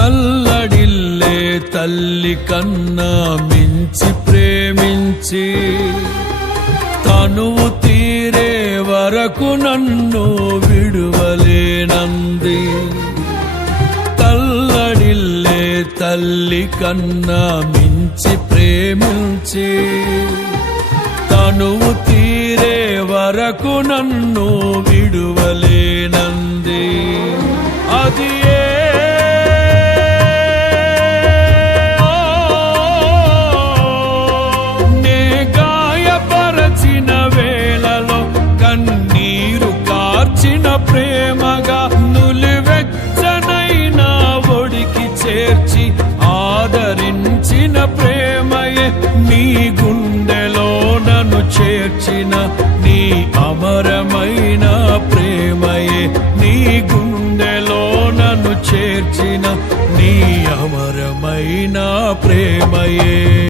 తల్లడిల్లే తల్లి కన్నా మించి ప్రేమించి తనువు తీరే వరకు నన్ను విడువలేనంది. తల్లడిల్లే తల్లి కన్నా మించి ప్రేమించి తనువు తీరే వరకు నన్ను విడువలేనంది. అది నే గాయపరచిన వేళలో కన్నీరు కార్చిన ప్రేమగా నులివెచ్చనైన ఒడికి చేర్చి ఆదరించిన ప్రేమయే నీ గుండెలో నన్ను చేర్చిన నీ అమరమైన ప్రేమయే నీ గుండెలో నన్ను చేర్చిన నీ అమరమైన ప్రేమయే.